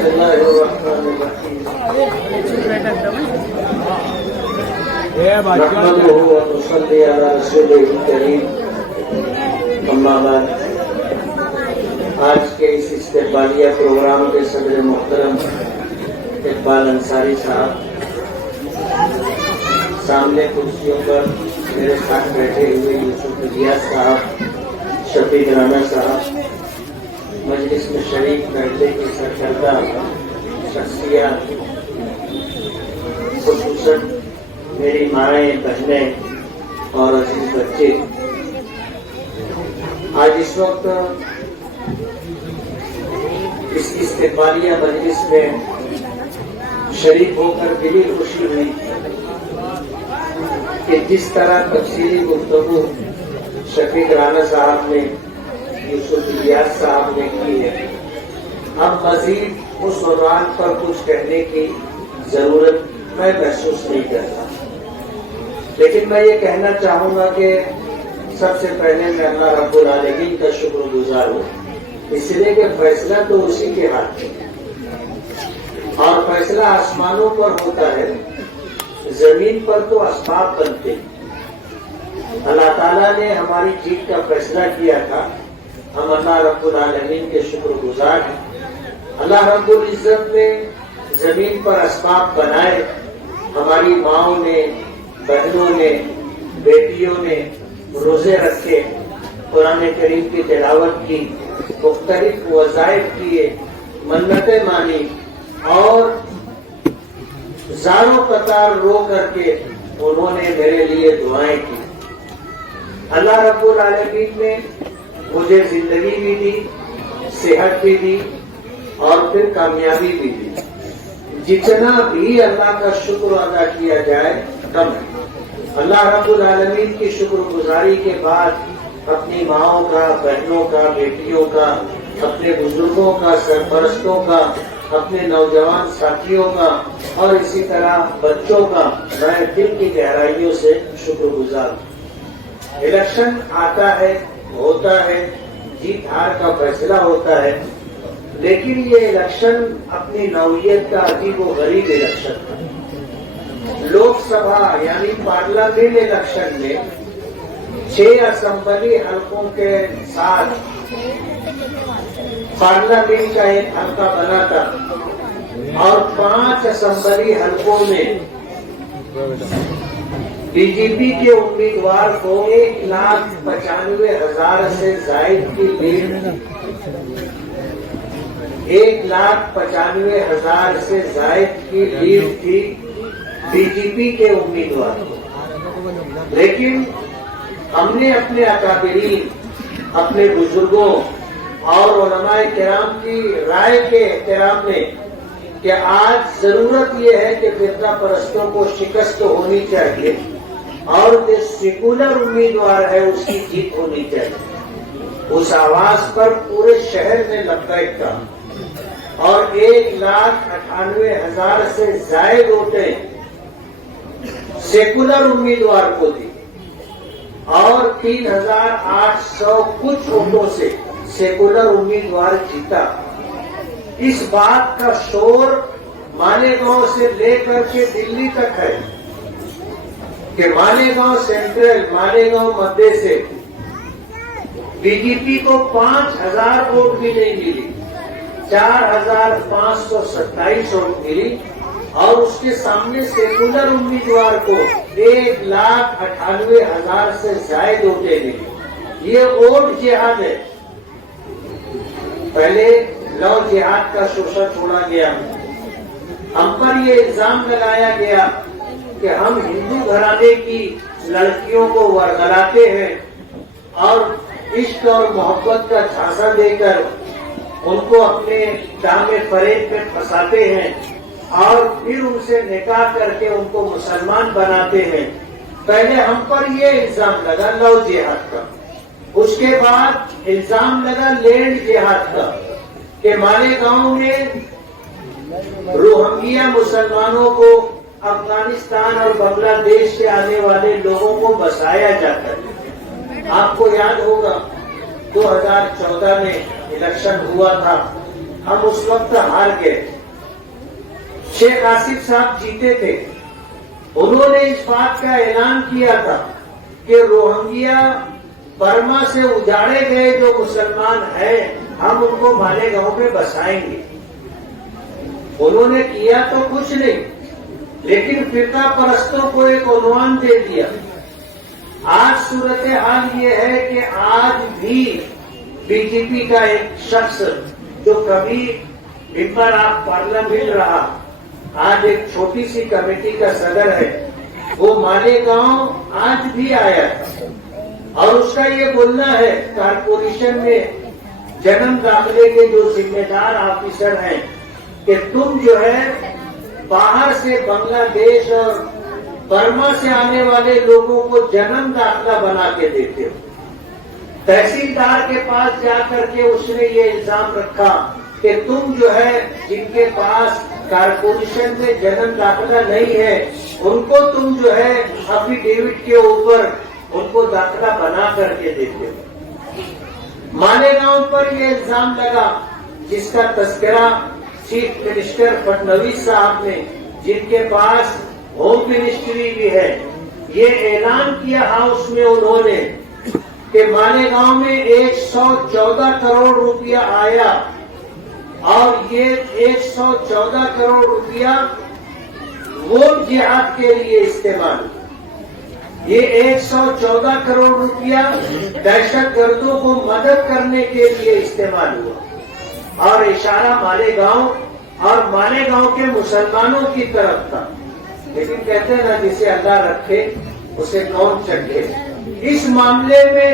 بسم الله الرحمن الرحيم نحمده ونصلي على رسوله الكريم اما بعد آج کے اس استقبالیہ پروگرام کے صدر محترم اقبال انصاری صاحب، سامنے کرسیوں پر میرے ساتھ بیٹھے ہوئے یوسف الیاس صاحب، شفیق رانا صاحب، مجلس میں شریک بیٹھے کی سرکردہ شخصیات، خصوصاً میری مائیں، بہنیں اور عزیز بچے، آج اس وقت اس استقبالیہ مجلس میں شریک ہو کر دلی خوشی ہوئی کہ جس طرح تفصیلی گفتگو شفیق رانا صاحب نے، یوسف الیاس صاحب نے کی ہے، اب مزید اس عنوان پر کچھ کہنے کی ضرورت میں محسوس نہیں کرتا، لیکن میں یہ کہنا چاہوں گا کہ سب سے پہلے میں اللہ رب العالمین کا شکر گزار ہوں، اس لیے کہ فیصلہ تو اسی کے ہاتھ میں ہے، اور فیصلہ آسمانوں پر ہوتا ہے، زمین پر تو اسباب بنتے ہیں۔ اللہ تعالیٰ نے ہماری جیت کا فیصلہ کیا تھا، ہم اللہ رب العالمین کے شکر گزار ہیں۔ اللہ رب العزت نے زمین پر اسباب بنائے، ہماری ماؤں نے، بہنوں نے، بیٹیوں نے روزے رکھے، قرآن کریم کی تلاوت کی، مختلف وظائف کیے، منتیں مانی اور زاروں قطار رو کر کے انہوں نے میرے لیے دعائیں کی۔ اللہ رب العالمین نے مجھے زندگی بھی دی، صحت بھی دی اور پھر کامیابی بھی دی۔ جتنا بھی اللہ کا شکر ادا کیا جائے کم ہے۔ اللہ رب العالمین کی شکر گزاری کے بعد اپنی ماؤں کا، بہنوں کا، بیٹیوں کا، اپنے بزرگوں کا، سرپرستوں کا، اپنے نوجوان ساتھیوں کا اور اسی طرح بچوں کا میں دل کی گہرائیوں سے شکر گزار ہوں۔ الیکشن آتا ہے، ہوتا ہے، جیت ہار کا فیصلہ ہوتا ہے، لیکن یہ الیکشن اپنی نوعیت کا عجیب و غریب الیکشن تھا۔ لوک سبھا یعنی پارلیمنٹ الیکشن میں 6 اسمبلی حلقوں کے ساتھ پارلیمنٹ کا ایک حلقہ بنا تھا اور 5 اسمبلی حلقوں میں بی جے پی کے امیدوار کو 1,95,000 سے زائد کی لیڈ، 1,95,000 سے زائد کی لیڈ تھی بی جے پی کے امیدوار کو۔ لیکن ہم نے اپنے اکابرین، اپنے بزرگوں اور علماء کرام کی رائے کے احترام میں کہ آج ضرورت یہ ہے کہ فرقہ پرستوں کو شکست ہونی چاہیے اور جو سیکولر امیدوار ہے اس کی جیت ہونی چاہیے، اس آواز پر پورے شہر نے لبیک کہا اور 1,98,000 سے زائد ووٹیں سیکولر امیدوار کو دی اور 3,800 کچھ ووٹوں سے سیکولر امیدوار جیتا۔ اس بات کا شور مالیگاؤں سے لے کر کے دلی تک ہے کہ مالیگاؤں سینٹرل، مالیگاؤں مدے سے بی جے پی کو 5,000 ووٹ بھی نہیں ملی، 4,527 ووٹ ملی اور اس کے سامنے سیکولر امیدوار کو 1,98,000 سے زائد ووٹیں ملی۔ یہ ووٹ جہاد ہے۔ پہلے لو جہاد کا شوشہ چھوڑا گیا، ہم پر یہ الزام لگایا گیا کہ ہم ہندو گھرانے کی لڑکیوں کو ورغلاتے ہیں اور عشق اور محبت کا جھانسا دے کر ان کو اپنے دام فریب میں پھنساتے ہیں اور پھر ان سے نکاح کر کے ان کو مسلمان بناتے ہیں۔ پہلے ہم پر یہ الزام لگا لو جہاد کا، اس کے بعد الزام لگا لینڈ جہاد کا کہ مالیگاؤں میں روہنگیا مسلمانوں کو افغانستان اور بنگلہ دیش سے آنے والے لوگوں کو بسایا جاتا ہے۔ آپ کو یاد ہوگا 2014 میں الیکشن ہوا تھا ہم اس وقت ہار گئے. شیخ آصف صاحب جیتے تھے. انہوں نے اس بات کا اعلان کیا تھا کہ روہنگیا برما سے اجاڑے گئے جو مسلمان ہیں ہم ان کو مالیگاؤں میں بسائیں گے. انہوں نے کیا تو کچھ نہیں، لیکن فرقہ پرستوں کو ایک عنوان دے دیا. آج صورتحال یہ ہے کہ آج بھی بی جے پی کا ایک شخص جو کبھی ممبر آف پارلیمنٹ رہا، آج ایک چھوٹی سی کمیٹی کا صدر ہے، وہ مالیگاؤں آج بھی آیا تھا اور اس کا یہ بولنا ہے کارپوریشن میں جنم داخلے کے جو ذمہ دار آفیسر ہیں کہ تم جو ہے باہر سے بنگلہ دیش اور برما سے آنے والے لوگوں کو جنم داخلہ بنا کے دیتے ہو. تحصیلدار کے پاس جا کر کے اس نے یہ الزام رکھا کہ تم جو ہے جن کے پاس کارپوریشن میں جنم داخلہ نہیں ہے ان کو تم جو ہے افیڈیوٹ کے اوپر ان کو داخلہ بنا کر کے دیتے ہو. مالیگاؤں پر یہ الزام لگا جس کا تذکرہ چیف منسٹر فڈنویس صاحب نے، جن کے پاس ہوم منسٹری بھی ہے، یہ اعلان کیا ہاؤس میں انہوں نے کہ مالیگاؤں میں 114 کروڑ روپیہ آیا اور یہ 114 کروڑ روپیہ ووٹ جہاد کے لیے استعمال ہوا. یہ 114 کروڑ روپیہ دہشت گردوں کو مدد کرنے کے لیے استعمال ہوا اور اشارہ مالیگاؤں اور مالیگاؤں کے مسلمانوں کی طرف تھا. لیکن کہتے ہیں نا جسے اللہ رکھے اسے کون چکھے. اس معاملے میں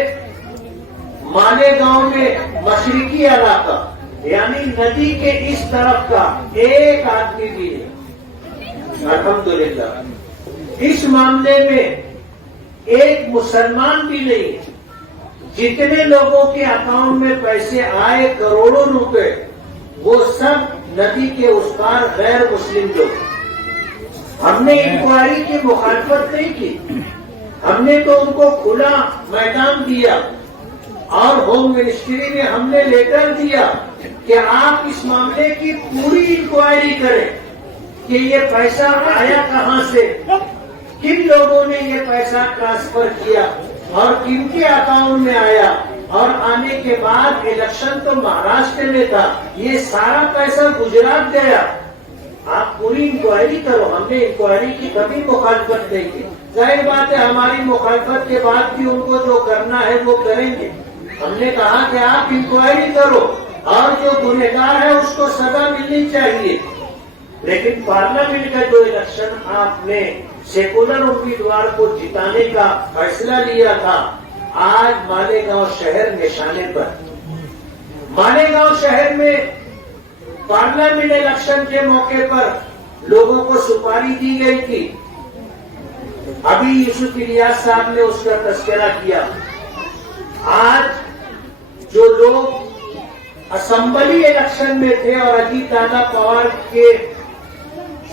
مالیگاؤں میں مشرقی علاقہ یعنی ندی کے اس طرف کا ایک آدمی بھی نہیں. الحمدللہ اس معاملے میں ایک مسلمان بھی نہیں. جتنے لوگوں کے اکاؤنٹ میں پیسے آئے کروڑوں روپے، وہ سب ندی کے اس پار غیر مسلم لوگ. ہم نے انکوائری کی مخالفت نہیں کی، ہم نے تو ان کو کھلا میدان دیا اور ہوم منسٹری میں ہم نے لیٹر دیا کہ آپ اس معاملے کی پوری انکوائری کریں کہ یہ پیسہ آیا کہاں سے، کن لوگوں نے یہ پیسہ ٹرانسفر کیا اور کن کے اکاؤنٹ میں آیا، اور آنے کے بعد الیکشن تو مہاراشٹر میں تھا، یہ سارا پیسہ گجرات گیا. آپ پوری انکوائری کرو. ہم نے انکوائری کی کبھی مخالفت نہیں کی. ظاہر بات ہے ہماری مخالفت کے بعد بھی ان کو جو کرنا ہے وہ کریں گے. ہم نے کہا کہ آپ انکوائری کرو اور جو گنہگار ہے اس کو سزا ملنی چاہیے. لیکن پارلیمنٹ کا جو الیکشن آپ نے سیکولر امیدوار کو جتانے کا فیصلہ لیا تھا، آج مالیگاؤں شہر نشانے پر. مالیگاؤں شہر میں پارلیمنٹ الیکشن کے موقع پر لوگوں کو سپاری دی گئی تھی. ابھی یوسف الیاس صاحب نے اس کا تذکرہ کیا. آج جو لوگ اسمبلی الیکشن میں تھے اور اجیت دادا پوار کے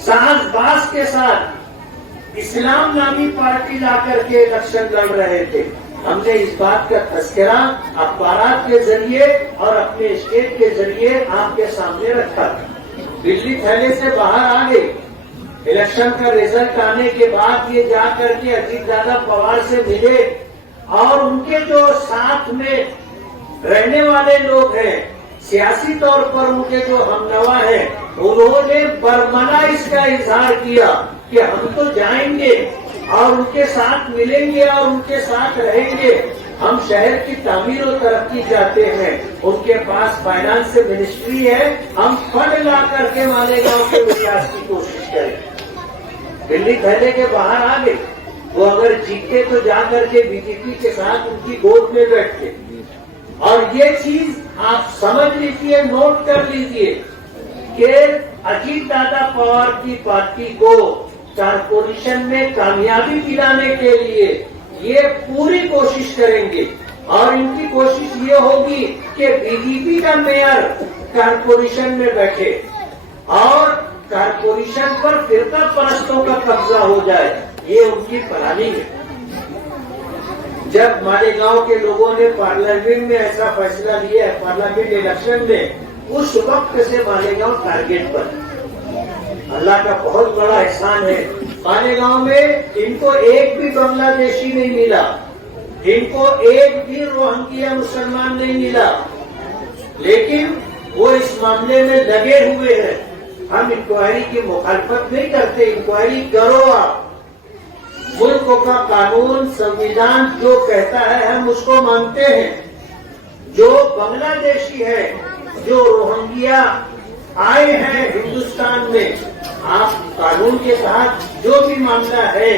ساز باز کے ساتھ اسلام نامی پارٹی لا کر کے الیکشن لڑ رہے تھے، ہم نے اس بات کا تذکرہ اخبارات کے ذریعے اور اپنے اسٹیٹ کے ذریعے آپ کے سامنے رکھا. بجلی تھیلے سے باہر آ گئی. الیکشن کا ریزلٹ آنے کے بعد یہ جا کر کے اجیت دادا پوار سے ملے اور ان کے جو ساتھ میں رہنے والے لوگ ہیں، سیاسی طور پر ان کے جو ہمنوا ہیں، انہوں نے برمنا اس کا اظہار کیا کہ ہم تو جائیں گے اور ان کے ساتھ ملیں گے اور ان کے ساتھ رہیں گے. ہم شہر کی تعمیر و ترقی چاہتے ہیں، ان کے پاس فائنانس منسٹری ہے، ہم فنڈ لا کر کے مالیگاؤں کے وکاس کی کوشش کریں. دلی تھیلے کے باہر آ گئے. وہ اگر جیتے تو جا کر کے بی جے پی کے ساتھ ان کی گود میں بیٹھتے. اور یہ چیز آپ سمجھ لیجیے، نوٹ کر لیجیے کہ اجیت دادا پوار کی پارٹی کو کارپوریشن میں کامیابی دلانے کے لیے یہ پوری کوشش کریں گے. اور ان کی کوشش یہ ہوگی کہ بی جے پی کا میئر کارپوریشن میں بیٹھے اور کارپوریشن پر فرقہ پرستوں کا قبضہ ہو جائے. یہ ان کی پلاننگ ہے. جب مالیگاؤں کے لوگوں نے پارلیمنٹ میں ایسا فیصلہ لیا ہے، پارلیمنٹ الیکشن میں اس وقت سے مالیگاؤں ٹارگیٹ پر. اللہ کا بہت بڑا احسان ہے. مالیگاؤں میں ان کو ایک بھی بنگلہ دیشی نہیں ملا, ان کو ایک بھی روہنگیا مسلمان نہیں ملا, لیکن وہ اس معاملے میں لگے ہوئے ہیں. ہم انکوائری کی مخالفت نہیں کرتے, انکوائری کرو آپ. ملک کا قانون سنویدھان جو کہتا ہے ہم اس کو مانتے ہیں. جو بنگلہ دیشی ہے, جو روہنگیا آئے ہیں ہندوستان میں, آپ قانون کے تحت جو بھی معاملہ ہے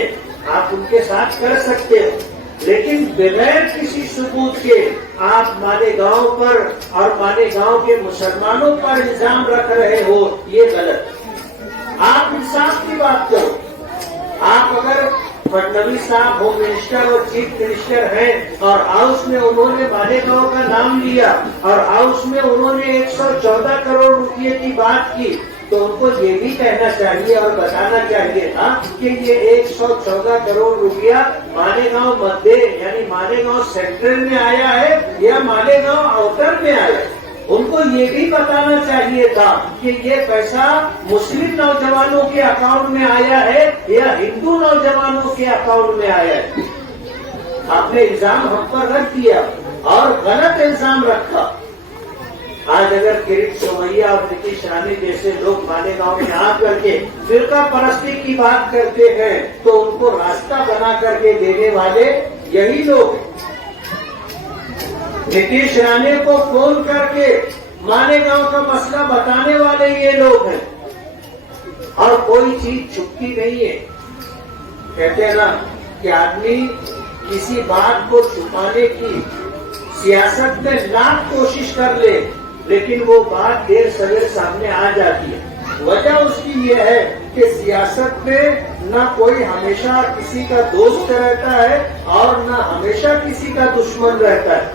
آپ ان کے ساتھ کر سکتے ہو, لیکن بغیر کسی ثبوت کے آپ مالیگاؤں پر اور مالیگاؤں کے مسلمانوں پر الزام رکھ رہے ہو, یہ غلط. آپ انصاف کی بات کرو. آپ اگر فڈنویس صاحب ہوم منسٹر اور چیف منسٹر ہیں اور ہاؤس میں انہوں نے مالیگاؤں کا نام لیا اور ہاؤس میں انہوں نے 114 کروڑ روپے کی بات کی, تو ان کو یہ بھی کہنا چاہیے اور بتانا چاہیے تھا کہ یہ 114 کروڑ روپیہ مالیگاؤں مدھے یعنی مالیگاؤں سینٹرل میں آیا ہے یا مالیگاؤں آؤٹر میں آیا ہے. ان کو یہ بھی بتانا چاہیے تھا کہ یہ پیسہ مسلم نوجوانوں کے اکاؤنٹ میں آیا ہے یا ہندو نوجوانوں کے اکاؤنٹ میں آیا ہے. آپ نے الزام ہم پر رکھ دیا اور غلط الزام رکھا. آج اگر کرن سومیا اور نتیش رانی جیسے لوگ مالیگاؤں میں آ کر کے فرقہ پرستی کی بات کرتے ہیں تو ان کو راستہ بنا کر کے دینے والے یہی لوگ ہیں. نتیش رانی کو فون کر کے مالیگاؤں کا مسئلہ بتانے والے یہ لوگ ہیں, اور کوئی چیز چھپتی نہیں ہے. کہتے ہیں نا کہ آدمی کسی بات کو چھپانے کی سیاست میں لاکھ کوشش کر لے, لیکن وہ بات دیر سویر سامنے آ جاتی ہے. وجہ اس کی یہ ہے کہ سیاست میں نہ کوئی ہمیشہ کسی کا دوست رہتا ہے اور نہ ہمیشہ کسی کا دشمن رہتا ہے.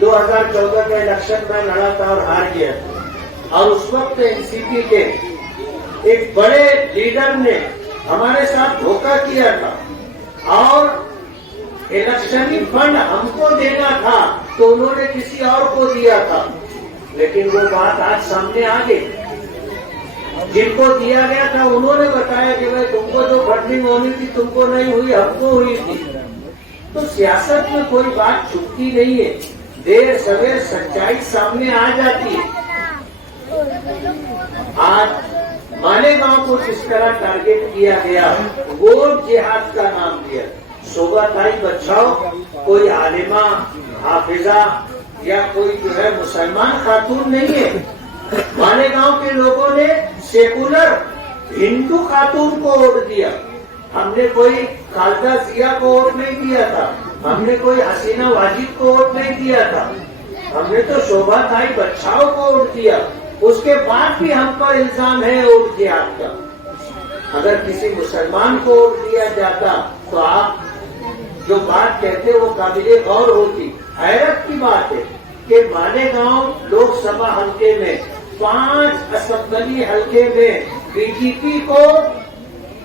2014 کا الیکشن میں لڑا تھا اور ہار گیا, اور اس وقت این سی پی کے ایک بڑے لیڈر نے ہمارے ساتھ دھوکہ کیا تھا اور الیکشنی فنڈ ہم کو دینا تھا تو انہوں نے کسی اور کو دیا تھا. لیکن وہ بات آج سامنے آ گئی. جن کو دیا گیا تھا انہوں نے بتایا کہ بھائی تم کو جو فنڈنگ ہونی تھی تم کو نہیں ہوئی, ہم کو ہوئی تھی. تو سیاست میں کوئی بات چھپتی نہیں ہے, دیر سویر سچائی سامنے آ جاتی ہے. آج مالیگاؤں کو جس طرح ٹارگیٹ کیا گیا, ووٹ جہاد کا نام دیا. صوبہ تائی بچاؤ کوئی عالمہ حافظہ یا کوئی جو ہے مسلمان خاتون نہیں ہے. مالیگاؤں کے لوگوں نے سیکولر ہندو خاتون کو ووٹ دیا. ہم نے کوئی خالدہ ضیا کو ووٹ نہیں دیا تھا, ہم نے کوئی حسینہ واجد کو ووٹ نہیں دیا تھا, ہم نے تو شوبھا تائی بچاؤ کو ووٹ دیا. اس کے بعد بھی ہم پر الزام ہے ووٹ جہاد کا. اگر کسی مسلمان کو ووٹ دیا جاتا تو آپ جو بات کہتے وہ قابل غور ہوتی. حیرت کی بات ہے کہ مالیگاؤں لوک سبھا حلقے میں 5 اسمبلی حلقے میں بی جے پی کو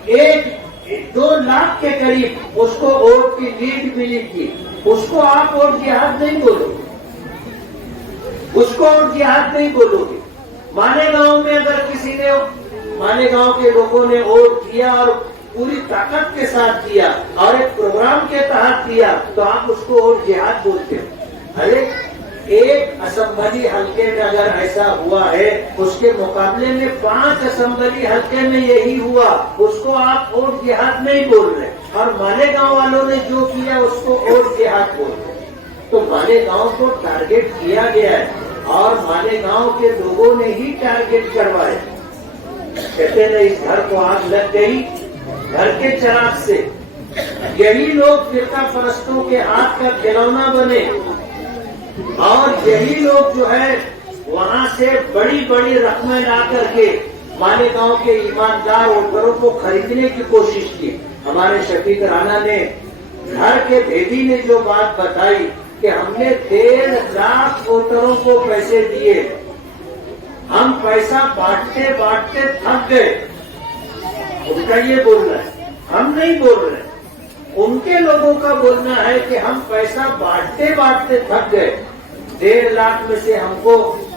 1-2 لاکھ کے قریب اس کو ووٹ کی لیڈ ملی تھی. اس کو آپ ووٹ جہاد نہیں بولو گے, اس کو ووٹ جہاد نہیں بولو گے. مالیگاؤں میں اگر کسی نے مالیگاؤں کے لوگوں نے ووٹ دیا اور پوری طاقت کے ساتھ دیا اور ایک پروگرام کے تحت دیا تو آپ اس کو ووٹ جہاد بولتے ہو. ارے ایک اسمبلی حلقے میں اگر ایسا ہوا ہے, اس کے مقابلے میں 5 اسمبلی حلقے میں یہی ہوا, اس کو آپ ووٹ جہاد نہیں بول رہے. اور مالیگاؤں والوں نے جو کیا اس کو ووٹ جہاد بول رہے. تو مالیگاؤں کو ٹارگیٹ کیا گیا ہے اور مالیگاؤں کے لوگوں نے ہی ٹارگیٹ کروایا. کہتے ہیں اس گھر کو آگ لگ گئی گھر کے چراغ سے. یہی لوگ فرقہ پرستوں کے ہاتھ کا کھلونا بنے اور یہی لوگ جو ہے وہاں سے بڑی بڑی رقمیں لا کر کے مالیگاؤں کے ایماندار ووٹروں کو خریدنے کی کوشش کی. ہمارے شفیق رانا نے گھر کے بھیدی نے جو بات بتائی کہ ہم نے 1.5 لاکھ ووٹروں کو پیسے دیے, ہم پیسہ بانٹتے بانٹتے تھک گئے. ان کا یہ بولنا ہے, ہم نہیں بول رہے. ان کے لوگوں کا بولنا ہے کہ ہم پیسہ بانٹتے بانٹتے تھک گئے. 1.5 لاکھ میں سے ہم کو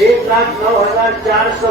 1,09,400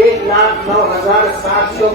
1,09,700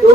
2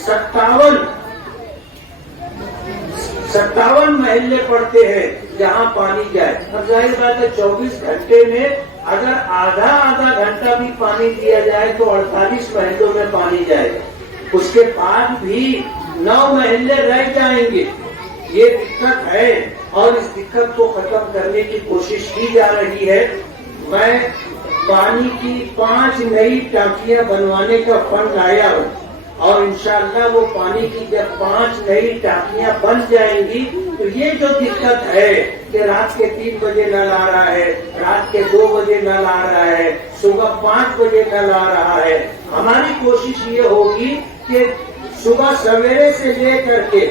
57 57 محلے پڑتے ہیں جہاں پانی جائے. اب ظاہر بات ہے 24 گھنٹے میں اگر آدھا گھنٹہ بھی پانی دیا جائے تو 48 محلوں میں پانی جائے گا. اس کے بعد بھی 9 محلے رہ جائیں گے. یہ دقت ہے اور اس دقت کو ختم کرنے کی کوشش کی جا رہی ہے. میں پانی کی 5 نئی ٹانکیاں بنوانے کا فنڈ لایا ہوں اور انشاءاللہ وہ پانی کی جب 5 نئی ٹانکیاں بن جائیں گی تو یہ جو دقت ہے کہ رات کے 3 بجے نل آ رہا ہے, رات کے 2 بجے نل آ رہا ہے, صبح 5 بجے نل آ رہا ہے, ہماری کوشش یہ ہوگی کہ صبح سویرے سے لے کر کے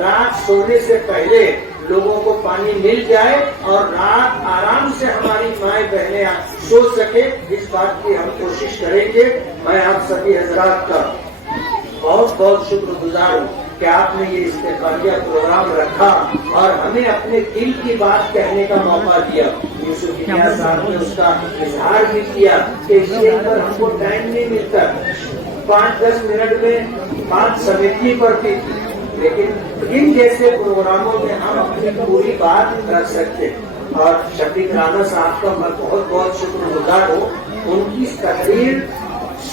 رات سونے سے پہلے لوگوں کو پانی مل جائے اور رات آرام سے ہماری مائیں بہنیں سو سکے. اس بات کی ہم کوشش کریں گے. میں آپ سبھی حضرات کا بہت بہت شکر گزار ہوں کہ آپ نے یہ استقبالیہ پروگرام رکھا اور ہمیں اپنے دل کی بات کہنے کا موقع دیا. یوسف الیاس صاحب نے اس کا اظہار بھی کیا کہ اس کے اندر ہم کو ٹائم نہیں ملتا, 5-10 منٹ میں بات سمیٹنی پڑتی تھی, لیکن ان جیسے پروگراموں میں ہم اپنی پوری بات رکھ سکتے. اور شفیق رانا صاحب کا میں بہت بہت شکر گزار ہوں. ان کی تقریر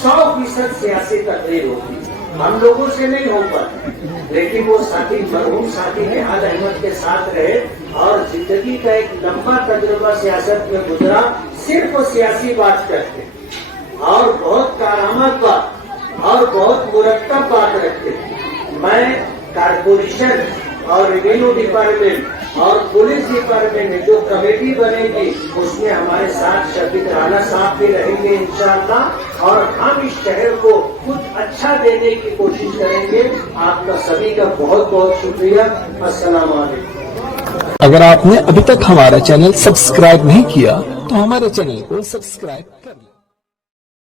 100% سیاسی تقریر ہوتی, ہم لوگوں سے نہیں ہو پاتی, لیکن وہ ساتھی مرحوم ساتھی نہاد احمد کے ساتھ رہے اور زندگی کا ایک لمبا تجربہ سیاست میں گزرا. صرف وہ سیاسی بات کرتے اور بہت کارآمد بات اور بہت مرتب بات رکھتے. میں کارپوریشن اور ریوینیو ڈپارٹمنٹ اور پولیس ڈپارٹمنٹ میں جو کمیٹی بنے گی اس میں ہمارے ساتھ شفیق رانا صاحب بھی رہیں گے انشاءاللہ, اور ہم اس شہر کو کچھ اچھا دینے کی کوشش کریں گے. آپ کا سبھی کا بہت بہت شکریہ. السلام علیکم. اگر آپ نے ابھی تک ہمارا چینل سبسکرائب نہیں کیا تو ہمارے چینل کو سبسکرائب کر لیں.